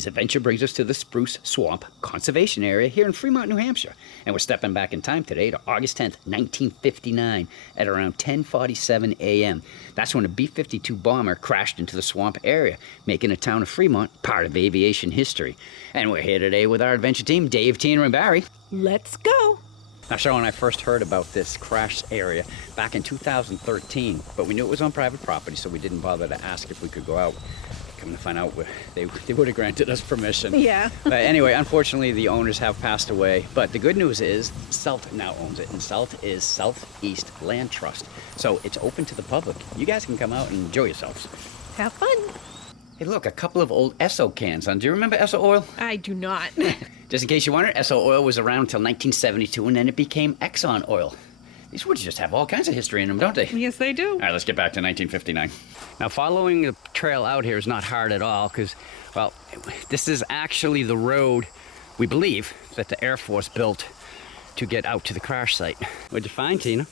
Today's adventure brings us to the Spruce Swamp Conservation Area here in Fremont, New Hampshire. And we're stepping back in time today to August 10th, 1959 at around 10:47 a.m. That's when a B-52 Bomber crashed into the swamp area, making the town of Fremont part of aviation history. And we're here today with our adventure team, Dave, Tina, and Barry. Let's go! Now, Cheryl and I first heard about this crash area back in 2013, but we knew it was on private property, so we didn't bother to ask if we could go out. Coming to find out, they would have granted us permission. Yeah. But anyway, unfortunately, the owners have passed away. But the good news is, SELT now owns it, and SELT is Southeast Land Trust. So it's open to the public. You guys can come out and enjoy yourselves. Have fun. Hey, look, a couple of old Esso cans. Do you remember Esso oil? I do not. Just in case you wondered, Esso oil was around until 1972, and then it became Exxon oil. These woods just have all kinds of history in them, don't they? Yes, they do. All right, let's get back to 1959. Now, following the trail out here is not hard at all because, well, this is actually the road, we believe, that the Air Force built to get out to the crash site. What'd you find, Tina?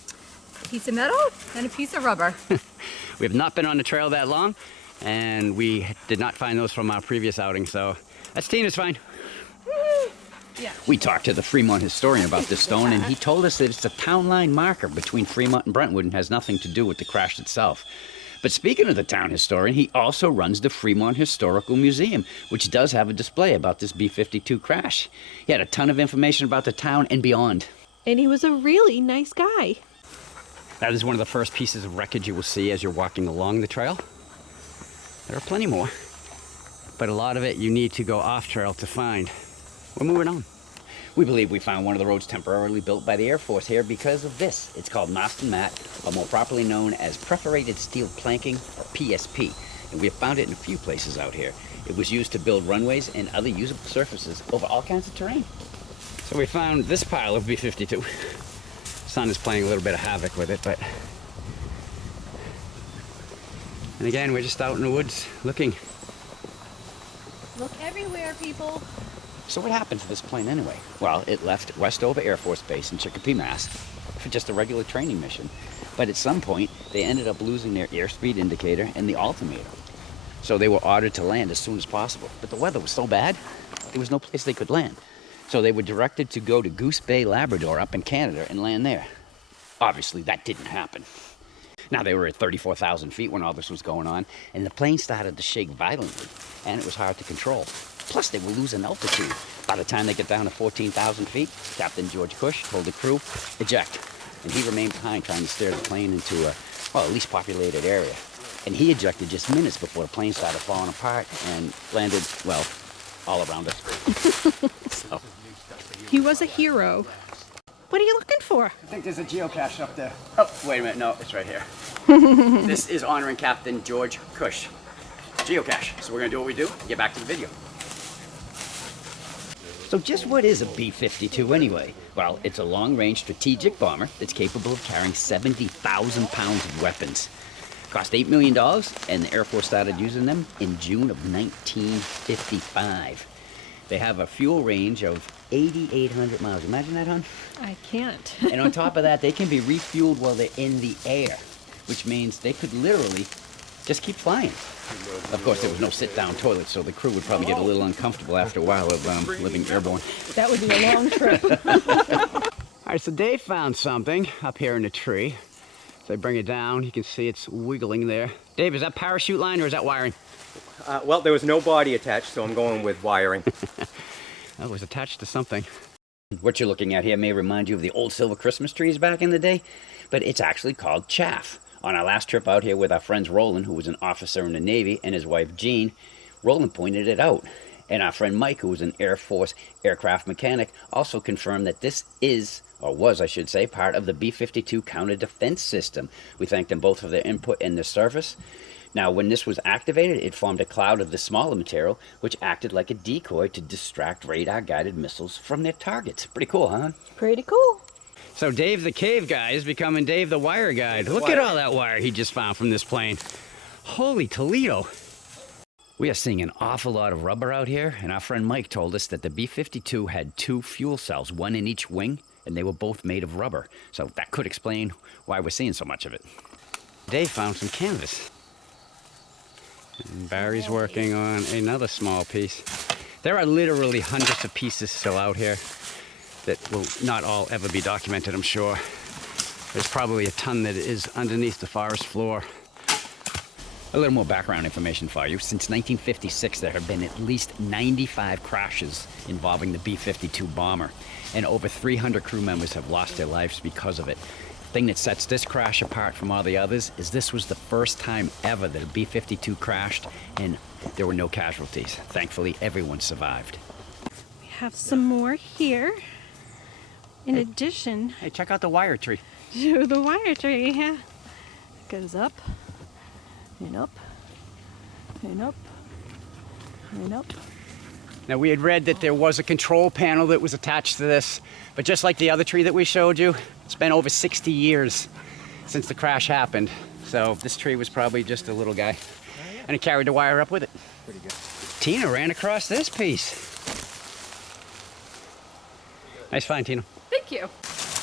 A piece of metal and a piece of rubber. We have not been on the trail that long, and we did not find those from our previous outing, so that's Tina's find. Yeah. We talked to the Fremont historian about this stone, and he told us that it's a town line marker between Fremont and Brentwood and has nothing to do with the crash itself. But speaking of the town historian, he also runs the Fremont Historical Museum, which does have a display about this B-52 crash. He had a ton of information about the town and beyond. And he was a really nice guy. That is one of the first pieces of wreckage you will see as you're walking along the trail. There are plenty more, but a lot of it you need to go off trail to find. We're moving on. We believe we found one of the roads temporarily built by the Air Force here because of this. It's called mast and mat, or more properly known as perforated steel planking, or PSP. And we have found it in a few places out here. It was used to build runways and other usable surfaces over all kinds of terrain. So we found this pile of B-52. Sun is playing a little bit of havoc with it, but... And again, we're just out in the woods looking. Look everywhere, people. So what happened to this plane anyway? Well, it left Westover Air Force Base in Chicopee, Mass. for just a regular training mission. But at some point, they ended up losing their airspeed indicator and the altimeter. So they were ordered to land as soon as possible. But the weather was so bad, there was no place they could land. So they were directed to go to Goose Bay, Labrador, up in Canada, and land there. Obviously, that didn't happen. Now, they were at 34,000 feet when all this was going on, and the plane started to shake violently, and it was hard to control. Plus, they were losing altitude. By the time they get down to 14,000 feet, Captain George Cush told the crew, eject. And he remained behind trying to steer the plane into a, well, at least populated area. And he ejected just minutes before the plane started falling apart and landed, well, all around us. So. He was a hero. What are you looking for? I think there's a geocache up there. Oh, wait a minute. No, it's right here. This is honoring Captain George Cush. Geocache. So we're going to do what we do, get back to the video. So just what is a B-52 anyway? Well, it's a long-range strategic bomber that's capable of carrying 70,000 pounds of weapons. Cost $8 million, and the Air Force started using them in June of 1955. They have a fuel range of 8,800 miles. Imagine that, hon? I can't. And on top of that, they can be refueled while they're in the air, which means they could literally just keep flying. Of course, there was no sit-down toilet, so the crew would probably get a little uncomfortable after a while of living airborne. That would be a long trip. All right, so Dave found something up here in the tree. So I bring it down, you can see it's wiggling there. Dave, is that parachute line or is that wiring? Well, there was no body attached, so I'm going with wiring. That was attached to something. What you're looking at here may remind you of the old silver Christmas trees back in the day, but it's actually called chaff. On our last trip out here with our friends Roland, who was an officer in the Navy, and his wife Jean, Roland pointed it out. And our friend Mike, who was an Air Force aircraft mechanic, also confirmed that this is, or was I should say, part of the B-52 counter-defense system. We thank them both for their input and their service. Now, when this was activated, it formed a cloud of the smaller material, which acted like a decoy to distract radar-guided missiles from their targets. Pretty cool, huh? Pretty cool. So Dave the cave guy is becoming Dave the wire guy. Look at all that wire he just found from this plane. Holy Toledo. We are seeing an awful lot of rubber out here, and our friend Mike told us that the B-52 had 2 fuel cells, one in each wing, and they were both made of rubber. So that could explain why we're seeing so much of it. Dave found some canvas. And Barry's working on another small piece. There are literally hundreds of pieces still out here that will not all ever be documented, I'm sure. There's probably a ton that is underneath the forest floor. A little more background information for you. Since 1956, there have been at least 95 crashes involving the B-52 Bomber, and over 300 crew members have lost their lives because of it. The thing that sets this crash apart from all the others is this was the first time ever that a B-52 crashed and there were no casualties. Thankfully, everyone survived. We have some more here. In addition Hey, check out the wire tree. to the wire tree. Yeah. Goes up and up and up and up. Now, we had read that there was a control panel that was attached to this, but just like the other tree that we showed you, it's been over 60 years since the crash happened. So this tree was probably just a little guy, and it carried the wire up with it. Pretty good. Tina ran across this piece. Nice find, Tina. Thank you.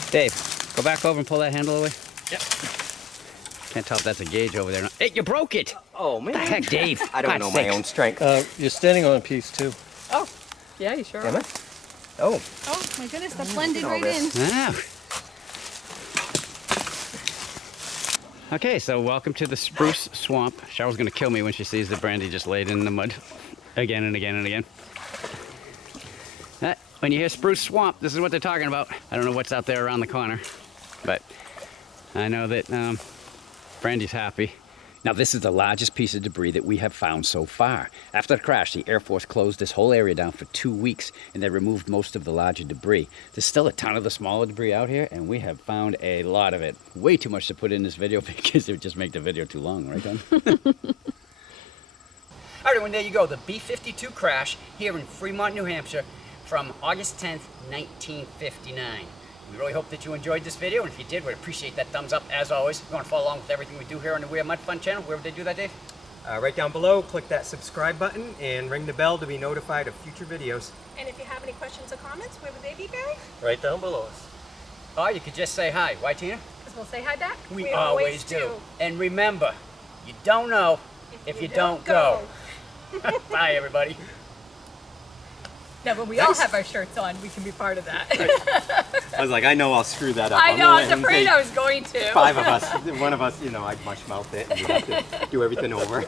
Dave, go back over and pull that handle away. Yep. Can't tell if that's a gauge over there. Hey, you broke it! Oh, man. What the heck, Dave? I don't know my own strength. You're standing on a piece too. Oh, yeah, you sure Am are. I? Oh. Oh my goodness, that blended all right in. this. Ah. Okay, so welcome to the Spruce Swamp. Cheryl's gonna kill me when she sees the brandy just laid in the mud again and again and again. When you hear Spruce Swamp, this is what they're talking about. I don't know what's out there around the corner, but I know that Brandy's happy. Now, this is the largest piece of debris that we have found so far. After the crash, the Air Force closed this whole area down for 2 weeks, and they removed most of the larger debris. There's still a ton of the smaller debris out here, and we have found a lot of it. Way too much to put in this video because it would just make the video too long, right, Don? All right, everyone, there you go. The B-52 crash here in Fremont, New Hampshire from August 10th, 1959. We really hope that you enjoyed this video, and if you did, we'd appreciate that thumbs up as always. If you want to follow along with everything we do here on the We Are Mud Fun channel, where would they do that, Dave? Right down below, click that subscribe button and ring the bell to be notified of future videos. And if you have any questions or comments, where would they be, Barry? Right down below us. Or you could just say hi. Why, Tina? Because we'll say hi back. We always do. And remember, you don't know if you don't go. Bye, everybody. Now, when we all have our shirts on, we can be part of that. I was like, I know I'll screw that up. I know, I was I'm gonna afraid take I was going to. 5 of us. One of us, I'd mush mouth it and we'd have to do everything over.